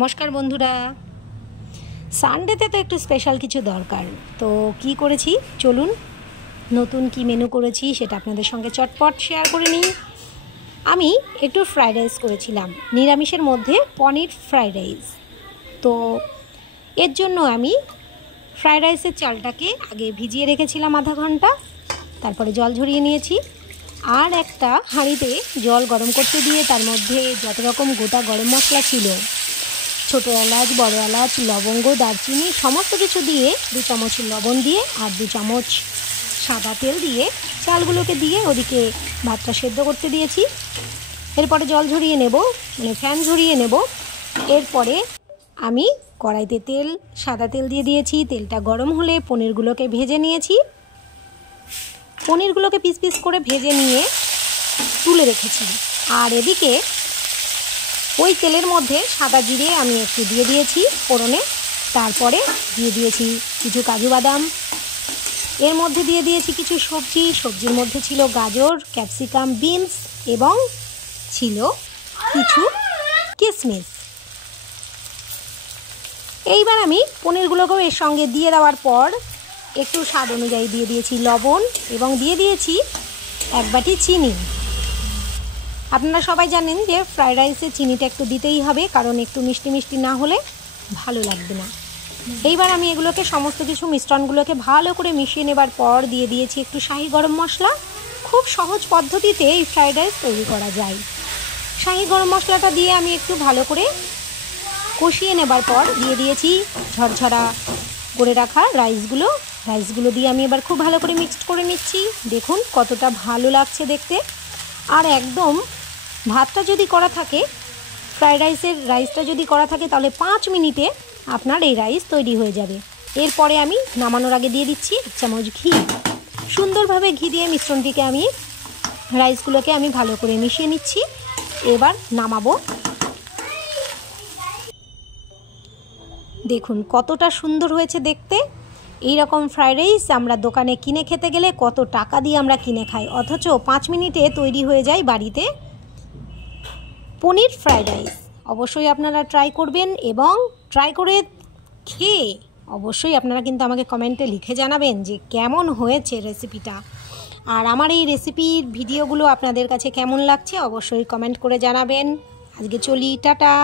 নমস্কার বন্ধুরা, সানডেতে তো একটু স্পেশাল কিছু দরকার। তো কি করেছি চলুন, নতুন কি মেনু করেছি সেটা আপনাদের সঙ্গে চটপট শেয়ার করে নিই। আমি একটু ফ্রাইড রাইস করেছিলাম, নিরামিষের মধ্যে পনির ফ্রাইড রাইস। তো এর জন্য আমি ফ্রাইড রাইসের চালটাকে আগে ভিজিয়ে রেখেছিলাম আধা ঘন্টা, তারপরে জল ঝরিয়ে নিয়েছি। আর একটা হাঁড়িতে জল গরম করতে দিয়ে তার মধ্যে যত রকম গোটা গরম মশলা ছিল, ছোটো এলাচ, বড় এলাচ, লবঙ্গ, দারচিনি সমস্ত কিছু দিয়ে 2 চামচ লবণ দিয়ে আর 2 চামচ সাদা তেল দিয়ে চালগুলোকে দিয়ে ওদিকে ভাতটা সেদ্ধ করতে দিয়েছি। এরপরে জল ঝরিয়ে নেব, মানে ফ্যান ঝরিয়ে নেব। এরপরে আমি কড়াইতে সাদা তেল দিয়ে দিয়েছি। তেলটা গরম হলে পনিরগুলোকে ভেজে নিয়েছি। পনিরগুলোকে পিস পিস করে ভেজে নিয়ে তুলে রেখেছি। আর এদিকে ওই তেলের মধ্যে সাদা জিরে আমি একটু দিয়ে দিয়েছি ফোড়নে। তারপরে দিয়ে দিয়েছি কিছু কাজু বাদাম, এর মধ্যে দিয়ে দিয়েছি কিছু সবজির মধ্যে ছিল গাজর, ক্যাপসিকাম, বিনস এবং ছিল কিছু কিশমিশ। এইবার আমি পনিরগুলোকেও এর সঙ্গে দিয়ে দেওয়ার পর একটু স্বাদ অনুযায়ী দিয়ে দিয়েছি লবণ এবং দিয়ে দিয়েছি 1 বাটি চিনি। আপনারা সবাই জানেন যে ফ্রাইড রাইসে চিনিটা একটু দিতেই হবে, কারণ একটু মিষ্টি মিষ্টি না হলে ভালো লাগবে না। এইবার আমি এগুলোকে সমস্ত কিছু মিশ্রণগুলোকে ভালো করে মিশিয়ে নেবার পর দিয়ে দিয়েছি একটু শাহি গরম মশলা। খুব সহজ পদ্ধতিতে এই ফ্রাইড রাইস তৈরি করা যায়। শাহি গরম মশলাটা দিয়ে আমি একটু ভালো করে কষিয়ে নেবার পর দিয়ে দিয়েছি ঝরঝরা করে রাখা রাইসগুলো দিয়ে আমি এবার খুব ভালো করে মিক্সড করে নিচ্ছি। দেখুন কতটা ভালো লাগছে দেখতে। আর একদম ভাতটা যদি করা থাকে, ফ্রাইড রাইসটা যদি করা থাকে, তাহলে 5 মিনিটে আপনার এই রাইস তৈরি হয়ে যাবে। এরপরে আমি নামানোর আগে দিয়ে দিচ্ছি 1 চামচ ঘি। সুন্দরভাবে ঘি দিয়ে মিশ্রণটিকে রাইসগুলোকে আমি ভালো করে মিশিয়ে নিচ্ছি। এবার নামাবো। দেখুন কতটা সুন্দর হয়েছে দেখতে। এই রকম ফ্রাইড রাইস আমরা দোকানে কিনে খেতে গেলে কত টাকা দিয়ে আমরা কিনে খাই, অথচ 5 মিনিটে তৈরি হয়ে যায় বাড়িতে পনির ফ্রাইড রাইস। অবশ্যই আপনারা ট্রাই করবেন এবং ট্রাই করে খেয়ে অবশ্যই আপনারা কিন্তু আমাকে কমেন্টে লিখে জানাবেন যে কেমন হয়েছে রেসিপিটা। আর আমার এই রেসিপির ভিডিওগুলো আপনাদের কাছে কেমন লাগছে অবশ্যই কমেন্ট করে জানাবেন। আজকে চলি, টাটা।